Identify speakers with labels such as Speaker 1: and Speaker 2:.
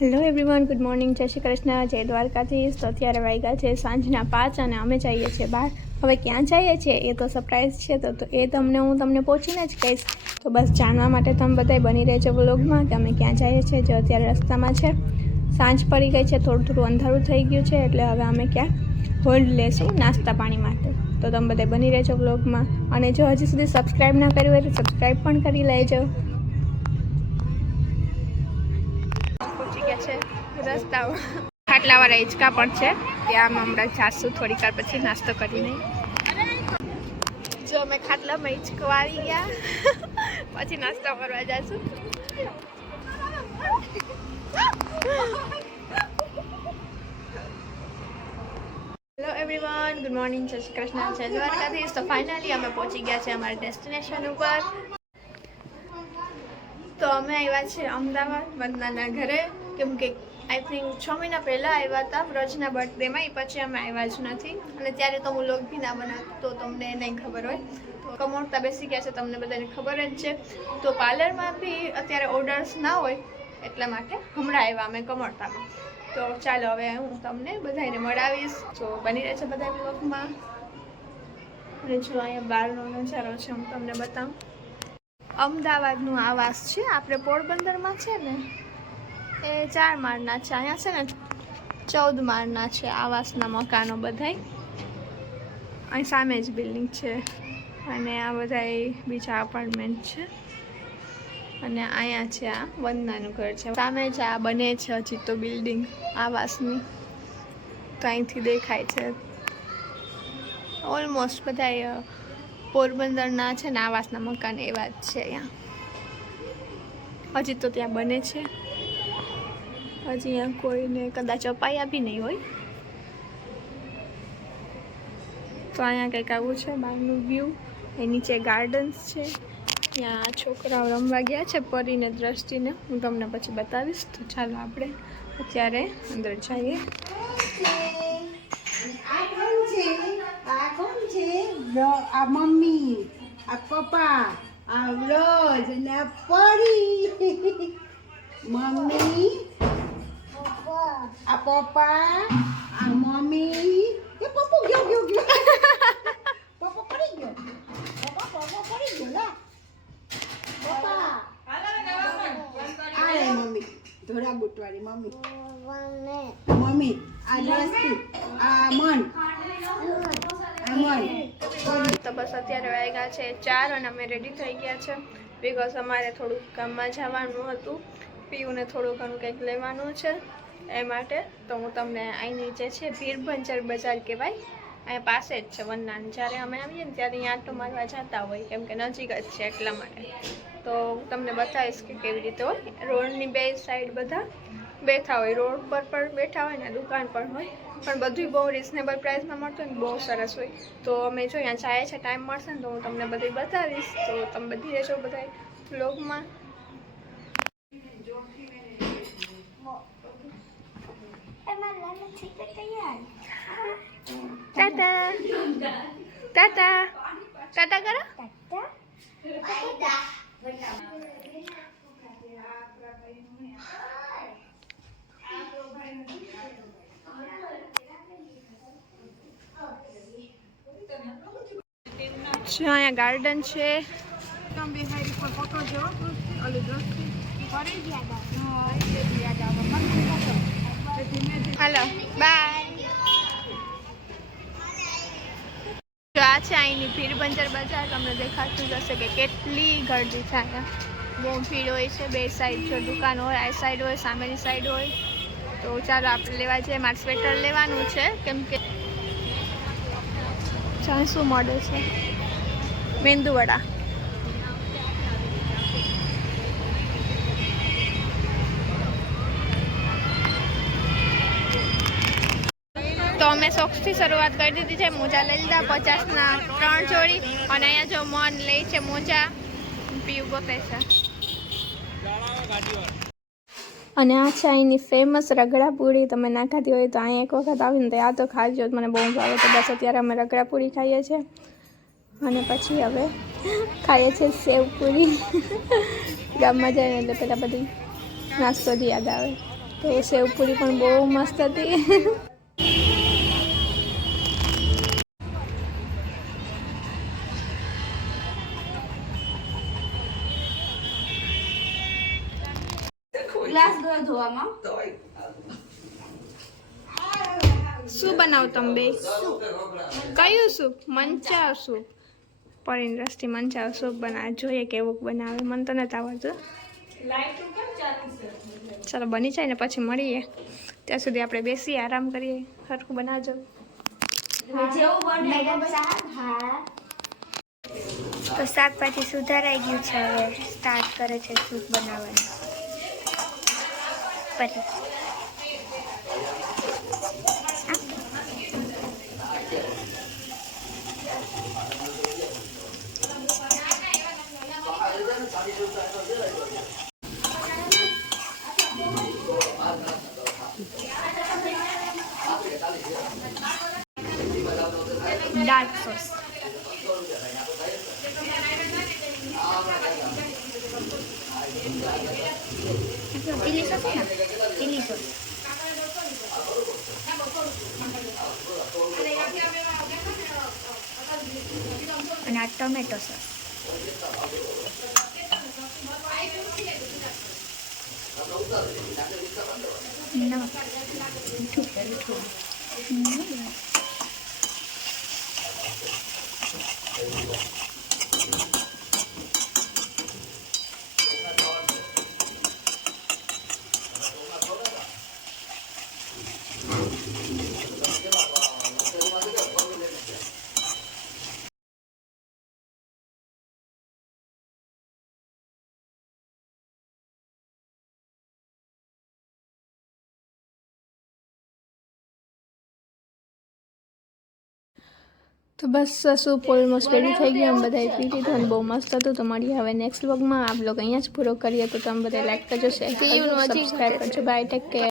Speaker 1: Hello everyone good morning જય શ્રી કૃષ્ણ, જય દ્વારકાધીશ. તો અત્યારે વાગ્યા છે સાંજના પાંચ અને અમે જઈએ છીએ બહાર. હવે ક્યાં જઈએ છીએ એ તો સરપ્રાઈઝ છે, તો એ તમને હું તમને પહોંચીને જ કહીશ. તો બસ જાણવા માટે તમે બધાય બની રહેજો વ્લોગમાં કે અમે ક્યાં જઈએ છીએ, જે અત્યારે રસ્તામાં છે. સાંજ પડી ગઈ છે, થોડું થોડું અંધારું થઈ ગયું છે, એટલે હવે અમે ક્યાં હોલ્ડ લેશું નાસ્તા પાણી માટે. તો તમે બધા બની રહેજો વ્લોગમાં અને જો હજી સુધી સબસ્ક્રાઈબ ના કર્યું હોય તો સબસ્ક્રાઈબ પણ કરી લેજો. રસ્તામાં ખાટલાવાળા હિંચકા પણ છે. ત્યાં હમણાં જાશું, થોડીક વાર પછી નાસ્તો કરીને. જો, અમે ખાટલામાં હિંચકો આવી ગયા. પછી નાસ્તો કરવા જાશું. હેલો એવરીવન ગુડ મોર્નિંગ જય શ્રી કૃષ્ણ, જય દ્વારકાધીશ. તો ફાઇનલી અમે પહોંચી ગયા છે અમારા ડેસ્ટિનેશન ઉપર. તો અમે આવ્યા છીએ અમદાવાદ વંદનાના ઘરે. કેમ કે આઈ થિંક છ મહિના પહેલાં આવ્યા હતા વ્રજના બર્થડેમાં એ પછી અમે આવ્યા જ નથી. અને ત્યારે તો હું લોગ બી ના બનાવતો તમને નહીં ખબર હોય. તો કમોડતા બેસી ગયા છે, તમને બધાને ખબર જ છે. તો પાર્લરમાં બી અત્યારે ઓર્ડર્સ ના હોય એટલા માટે હમણાં આવ્યા અમે કમોડતામાં. તો ચાલો હવે હું તમને બધાને મળાવીશ. તો બની રહે છે બધા બ્લોગમાં અને જો અહીંયા બહારનો નજારો છે, હું તમને બતાવું. અમદાવાદનું આવાસ છે, આપણે પોરબંદરમાં છે ને? એ ચાર માળના છે. અહીંયા છે ને ચૌદ માળના છે આવાસના મકાનો બધાય. અહીં સામે જ બિલ્ડિંગ છે. અને આ બધા બીજા અપાર્ટમેન્ટ છે. અને અહીંયા છે આ વંદનાનું ઘર છે. સામે જ આ બને છે હજી તો બિલ્ડિંગ આવાસની તો અહીંથી દેખાય છે. ઓલમોસ્ટ બધા પોરબંદરના છે ને આવાસના મકાન એવા જ છે અહીંયા. હજી તો ત્યાં બને છે. હજી અહીંયા કોઈને કદાચ અપાયા બી નહીં હોય. તો અહીંયા કંઈક આવું છે બહારનું વ્યૂ એ નીચે ગાર્ડન્સ છે. ત્યાં છોકરાઓ રમવા ગયા છે પરીને દ્રષ્ટિને. હું તમને પછી બતાવીશ. તો ચાલો આપણે અત્યારે અંદર જઈએ.
Speaker 2: આ મમ્મી, આ પપ્પા, આ રોજ અને પરી. મમ્મી આ પપ્પા આ મમ્મી એ પપ્પો ગયો ગયો ગયો પપ્પો પડી ગયો પપ્પા પપ્પો પડી ગયો લા પપ્પા આ રે મમ્મી ધોળા બુટવાળી મમ્મી મમ્મી આ દ્રષ્ટિ આ મન આ મન
Speaker 1: તો બસ અત્યારે વાગ્યા છે ચાર અને અમે રેડી થઈ ગયા છે. બિકોઝ અમારે થોડુંક ગામમાં જવાનું હતું. પીયુને થોડું ઘણું કંઈક લેવાનું છે. એ માટે તો હું તમને અહીં નીચે છે, પીરભંજર બજાર કહેવાય. અહીંયા પાસે જ છે વનનાન. જ્યારે અમે આવીએ ને ત્યારે અહીંયા આટો મારવા જતા હોય, કેમ કે નજીક જ છે એટલા માટે. તો હું તમને બતાવીશ કે કેવી રીતે હોય. રોડની બે સાઈડ બધા બેઠા હોય. રોડ પર પણ બેઠા હોય ને દુકાન પણ હોય. પણ બધું બહુ રિઝનેબલ પ્રાઇસમાં મળતું ને બહુ સરસ હોય. તો અમે જો અહીંયા જાય છે ટાઈમ મળશે ને તો હું તમને બધું બતાવીશ. તો તમે બધી રહેજો બધા બ્લોગમાં ટાટા ટાટા ટાટા કરો છે અહીંયા ગાર્ડન છે હાલો બાય જો આ છે અહીંની ભીડભંજર બજાર તમને દેખાતું જશે કે કેટલી ગરદી છે અહીંયા બહુ ભીડ હોય છે, બે સાઈડ જો દુકાન હોય, આ સાઈડ હોય, સામેની સાઈડ હોય. તો ચાલો આપણે લેવા જઈએ, મારે સ્વેટર લેવાનું છે, કેમ કે શું મોડલ છે. મેંદુવડા. તો અમે સોક્સથી શરૂઆત કરી દીધી છે. મોજા લઈ લીધા, પચાસના ત્રણ જોડી અને અહીંયા જો મન લે છે મોજા પીવું પૈસા અને આ છે અહીંની ફેમસ રગડા પૂરી તમે ના ખાધી હોય તો અહીં એક વખત આવીને તો આ તો ખાજો. મને બહુ ભાવે તો બસ અત્યારે અમે રગડા પૂરી ખાઈએ છીએ. અને પછી હવે ખાઈએ છીએ સેવ પૂરી ગામમાં જઈને એટલે પેલા બધી નાસ્તો જ યાદ આવે. તો સેવ પૂરી પણ બહુ મસ્ત હતી.
Speaker 3: ગ્લાસ ગયો ધોવામાં.
Speaker 1: શું બનાવ તમે બે? કયું સૂપ? Manchow soup. પરીન રસથી મંચાવ સૂપ બનાવે જોઈએ કેવું બનાવે. મને તો નથી આવડતું. ચાલો બની જાય ને પછી મળીએ. ત્યાં સુધી આપણે બેસીએ આરામ કરીએ. સરખું બનાવજો.
Speaker 3: હા.
Speaker 4: તો શાકભાજી સુધારાઈ ગયું છે હવે. સ્ટાર્ટ કરે છે સૂપ બનાવવાનું. પછી ડાર્ક સોસ ચીલી સોસ અને આ ટમેટો સોસ નમક મીઠું મીઠું
Speaker 1: તો બસ સૂપ ઓલમોસ્ટ રેડી થઈ ગયું અમે બધાએ પી લીધું અને બહુ મસ્ત હતું. તો મળીએ હવે નેક્સ્ટ વ્લોગમાં આપ લોકો અહીંયા જ પૂરો કરીએ. તો તમે બધા લાઈક કરજો શેર કરજો સબસ્ક્રાઈબ કરજો. Bye take care